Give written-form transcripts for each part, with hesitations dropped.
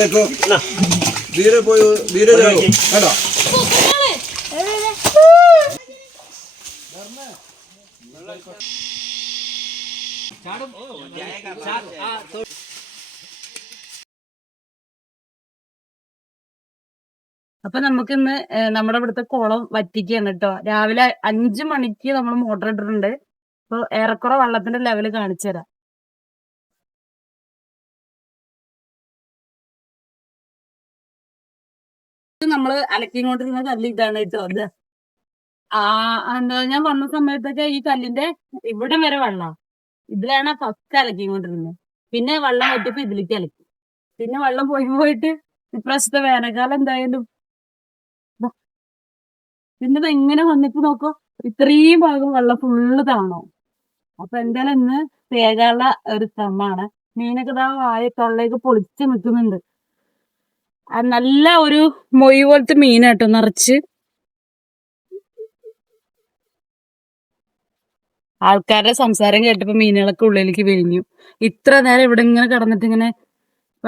धीरे പോയി धीरे जाओ കേട്ടോ അപ്പൊ നമുക്കിന്ന് നമ്മുടെ ഇവിടുത്തെ കുളം വറ്റിക്കാണ് കേട്ടോ. രാവിലെ 5 മണിക്ക് നമ്മൾ മോട്ടർ ഇട്ടിട്ടുണ്ട്. അപ്പൊ ഏറെക്കുറെ വെള്ളത്തിന്റെ ലെവല് കാണിച്ചു തരാം. നമ്മള് അലക്കിക്കൊണ്ടിരുന്ന കല്ല് ഇതാണ് കേട്ടോ. അത് എന്താ ഞാൻ വന്ന സമയത്തൊക്കെ ഈ കല്ലിന്റെ ഇവിടെ വരെ വെള്ളം ഇതിലാണ് ഫസ്റ്റ് അലക്കിക്കൊണ്ടിരുന്നത്. പിന്നെ വെള്ളം പറ്റിയപ്പോ ഇതിലേക്ക് അലക്കി. പിന്നെ വെള്ളം പോയിട്ട് ഇപ്രാവശ്യത്തെ വേനൽക്കാലം എന്തായാലും പിന്നെ എങ്ങനെ വന്നിട്ട് നോക്കോ ഇത്രയും ഭാഗം വെള്ളം ഫുള്ള് താണോ. അപ്പൊ എന്തായാലും ഇന്ന് തേകാനുള്ള ഒരു ശ്രമമാണ്. മീനൊക്കെ ഇതാ തൊള്ളേക്ക് പൊളിച്ച് നിൽക്കുന്നുണ്ട്. നല്ല ഒരു മൊയ് പോലത്തെ മീനാട്ടോ നിറച്ച്. ആൾക്കാരുടെ സംസാരം കേട്ടപ്പോ മീനുകളൊക്കെ ഉള്ളിലേക്ക് വിരിഞ്ഞു. ഇത്ര നേരം ഇവിടെ ഇങ്ങനെ കിടന്നിട്ട് ഇങ്ങനെ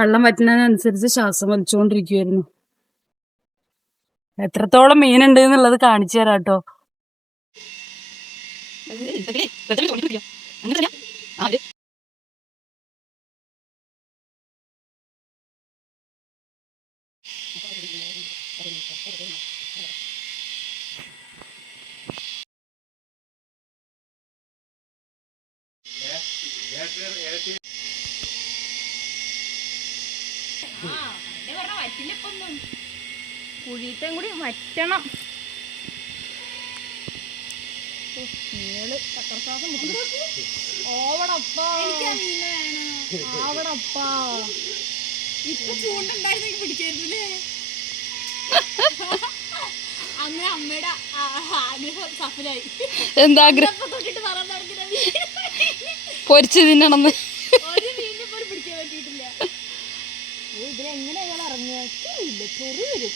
വെള്ളം വറ്റുന്നതിനനുസരിച്ച് ശ്വാസം വലിച്ചുകൊണ്ടിരിക്കുവായിരുന്നു. എത്രത്തോളം മീനുണ്ട് എന്നുള്ളത് കാണിച്ചു തരാം കേട്ടോ. കുഴിയത്തേം കൂടി വറ്റണം. ഇപ്പൊ ചൂണ്ടുണ്ടായിരുന്നെങ്കിൽ പിടിക്കായിരുന്നില്ലേ? അങ്ങനെ അമ്മയുടെ ആഗ്രഹം സഫലായി. എന്താ പൊരിച്ചു തിന്നണമെന്ന് ഒരു മീനിനെ പോലും പിടിക്കാൻ പറ്റിയിട്ടില്ല. ഇതിലെങ്ങനെ അയാൾ ഇറങ്ങുക? ചെറിയ വരും.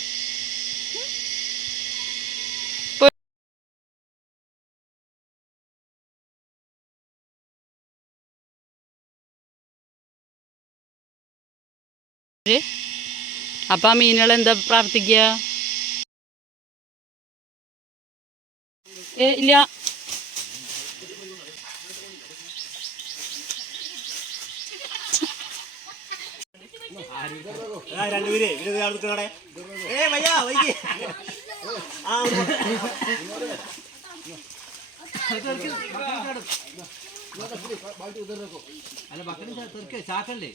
അപ്പൊ ആ മീനുകൾ എന്താ പ്രാർത്ഥിക്കുക? ഇല്ല, ചാക്കല്ലേ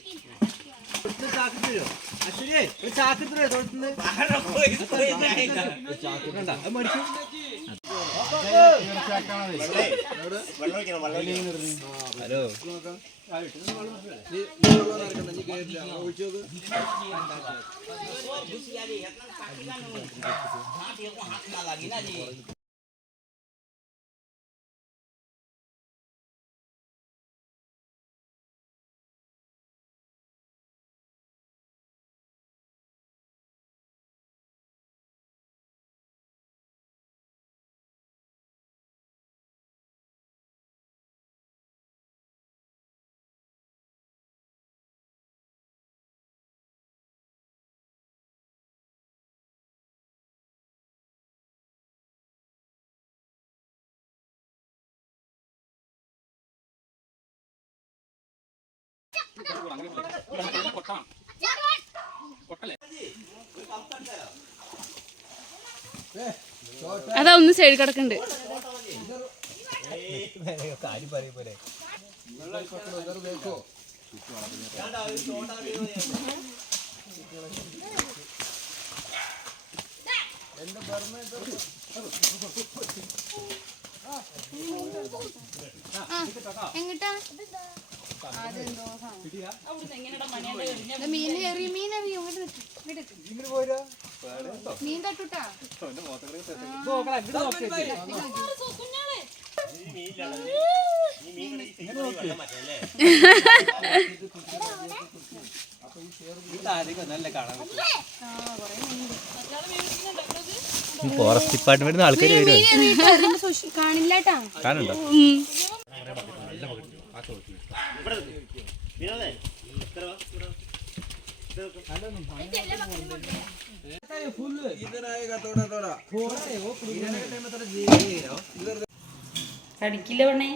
അതാ ഒന്ന് സൈഡ് കിടക്കുന്നുണ്ട്. എങ്ങട്ടാ മീൻ ചെറിയ മീനറിയോ? മീൻ തട്ടുട്ടാ. ഫോറസ്റ്റ് ഡിപ്പാർട്ട്മെന്റ് ആൾക്കാർ കാണില്ലാട്ടാ. കാണുന്നുണ്ടോ? കടിക്കില്ല പെണ്ണേ.